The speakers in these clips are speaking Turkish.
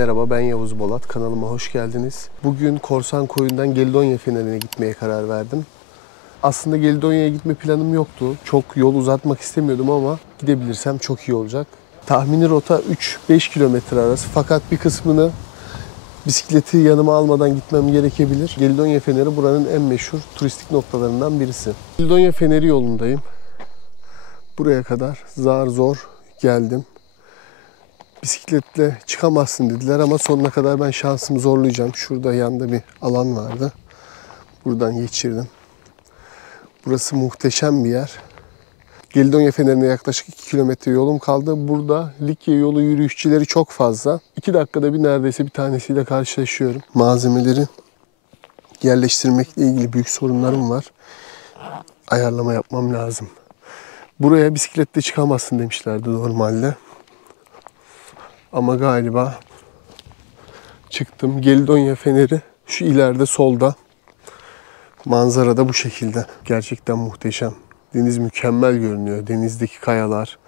merhaba, ben Yavuz Bolat. Kanalıma hoş geldiniz. Bugün Korsan Koyun'dan Gelidonya Feneri'ne gitmeye karar verdim. Aslında Gelidonya'ya gitme planım yoktu. Çok yol uzatmak istemiyordum ama gidebilirsem çok iyi olacak. Tahmini rota 3-5 kilometre arası, fakat bir kısmını bisikleti yanıma almadan gitmem gerekebilir. Gelidonya Feneri buranın en meşhur turistik noktalarından birisi. Gelidonya Feneri yolundayım. Buraya kadar zar zor geldim. Bisikletle çıkamazsın dediler ama sonuna kadar ben şansımı zorlayacağım. Şurada yanda bir alan vardı. Buradan geçirdim. Burası muhteşem bir yer. Gelidonya Feneri'ne yaklaşık 2 kilometre yolum kaldı. Burada Likya yolu yürüyüşçüleri çok fazla. 2 dakikada bir neredeyse bir tanesiyle karşılaşıyorum. Malzemeleri yerleştirmekle ilgili büyük sorunlarım var. Ayarlama yapmam lazım. Buraya bisikletle çıkamazsın demişlerdi normalde. Ama galiba çıktım. Gelidonya Feneri şu ileride solda. Manzara da bu şekilde. Gerçekten muhteşem. Deniz mükemmel görünüyor. Denizdeki kayalar.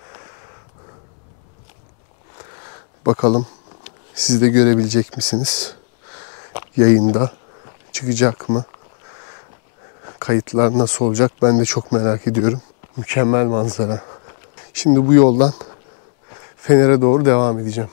Bakalım siz de görebilecek misiniz? Yayında çıkacak mı? Kayıtlar nasıl olacak? Ben de çok merak ediyorum. Mükemmel manzara. Şimdi bu yoldan Fener'e doğru devam edeceğim.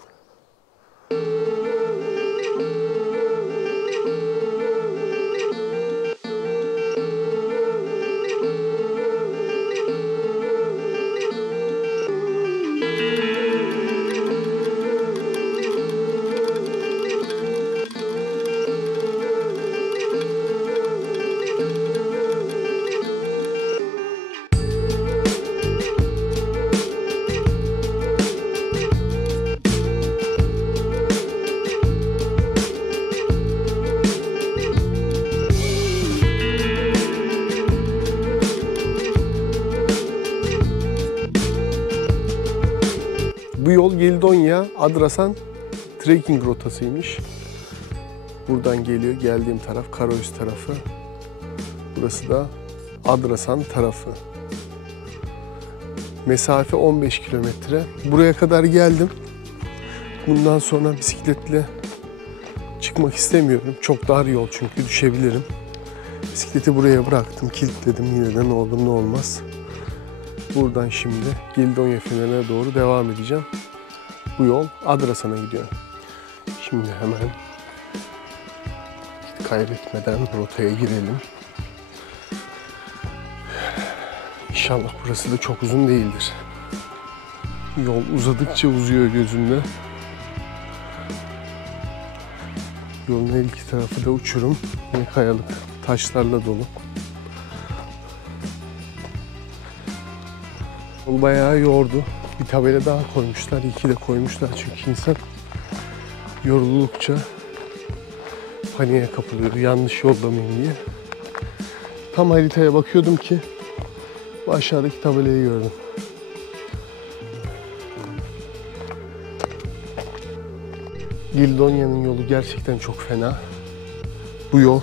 Bu yol Gelidonya Adrasan trekking rotasıymış. Buradan geliyor. Geldiğim taraf Karaöz tarafı. Burası da Adrasan tarafı. Mesafe 15 kilometre. Buraya kadar geldim. Bundan sonra bisikletle çıkmak istemiyorum. Çok dar yol çünkü düşebilirim. Bisikleti buraya bıraktım, kilitledim. Yine de ne olur ne olmaz. Buradan şimdi Gelidonya Feneri'ne doğru devam edeceğim. Bu yol Adrasan'a gidiyor. Şimdi hemen kaybetmeden rotaya girelim. İnşallah burası da çok uzun değildir. Yol uzadıkça uzuyor gözümde. Yolun her iki tarafı da uçurum ve kayalık, taşlarla dolu. Yol bayağı yordu. Bir tabela daha koymuşlar. İyi ki de koymuşlar çünkü insan yoruldukça paniğe kapılıyor. Yanlış yolda mıyım diye. Tam haritaya bakıyordum ki bu aşağıdaki tabelayı gördüm. Gelidonya'nın yolu gerçekten çok fena. Bu yol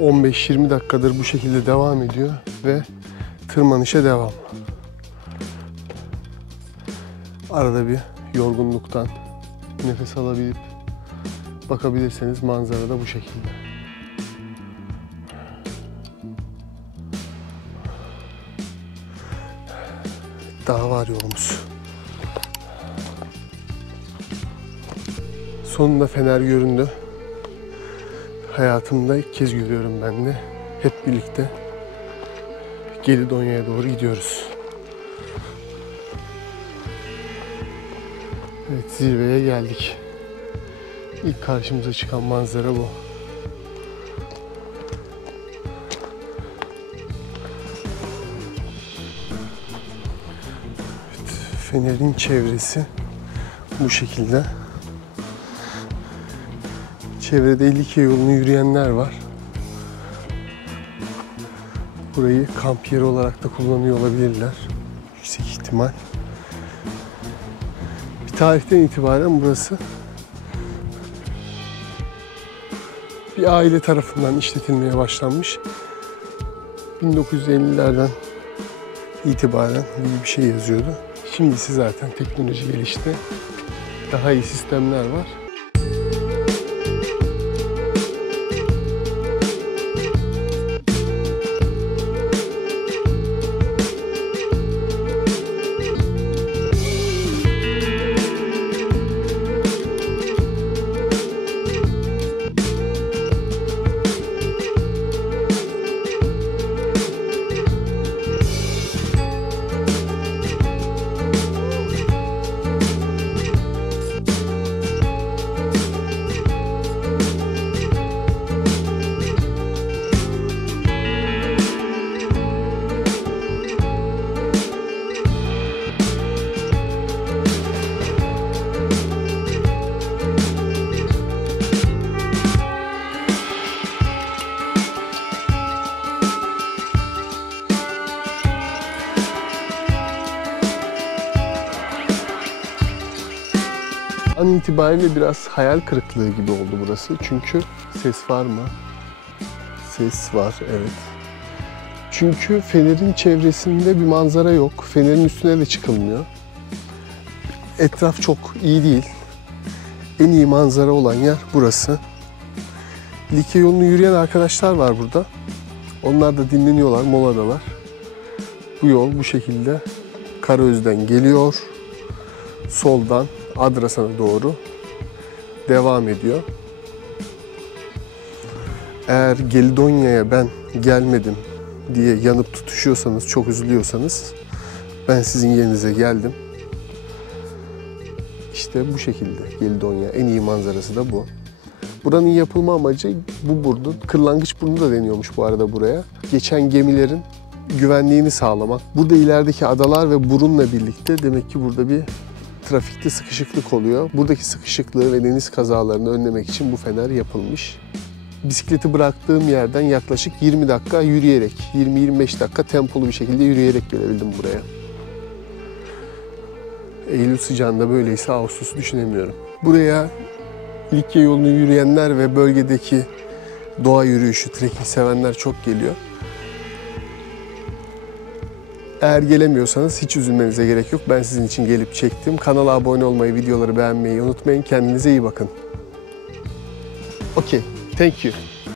15-20 dakikadır bu şekilde devam ediyor ve tırmanışa devam. Arada bir yorgunluktan nefes alabilip bakabilirseniz manzara da bu şekilde. Daha var yolumuz. Sonunda Fener göründü. Hayatımda ilk kez görüyorum ben de. Hep birlikte Gelidonya'ya doğru gidiyoruz. Evet, zirveye geldik. İlk karşımıza çıkan manzara bu. Evet, Fener'in çevresi bu şekilde. Çevrede Likya yolunu yürüyenler var. Burayı kamp yeri olarak da kullanıyor olabilirler. Yüksek ihtimal. Bir tarihten itibaren burası bir aile tarafından işletilmeye başlanmış. 1950'lerden itibaren gibi bir şey yazıyordu. Şimdisi zaten teknoloji gelişti. Daha iyi sistemler var. An itibariyle biraz hayal kırıklığı gibi oldu burası. Çünkü ses var mı? Ses var, evet. Çünkü fenerin çevresinde bir manzara yok. Fenerin üstüne de çıkılmıyor. Etraf çok iyi değil. En iyi manzara olan yer burası. Likya yolunu yürüyen arkadaşlar var burada. Onlar da dinleniyorlar, moladalar. Bu yol bu şekilde Karaöz'den geliyor. Soldan Adrasan'a doğru devam ediyor. Eğer Geldonya'ya ben gelmedim diye yanıp tutuşuyorsanız, çok üzülüyorsanız ben sizin yerinize geldim. İşte bu şekilde Geldonya. En iyi manzarası da bu. Buranın yapılma amacı bu burnu. Kırlangıçburnu da deniyormuş bu arada buraya. Geçen gemilerin güvenliğini sağlamak. Burada ilerideki adalar ve burunla birlikte demek ki burada bir trafikte sıkışıklık oluyor. Buradaki sıkışıklığı ve deniz kazalarını önlemek için bu fener yapılmış. Bisikleti bıraktığım yerden yaklaşık 20 dakika yürüyerek, 20-25 dakika tempolu bir şekilde yürüyerek gelebildim buraya. Eylül sıcağında böyleyse Ağustos'u düşünemiyorum. Buraya Likya yolunu yürüyenler ve bölgedeki doğa yürüyüşü, trekking sevenler çok geliyor. Eğer gelemiyorsanız hiç üzülmenize gerek yok. Ben sizin için gelip çektim. Kanala abone olmayı, videoları beğenmeyi unutmayın. Kendinize iyi bakın. Okay, thank you.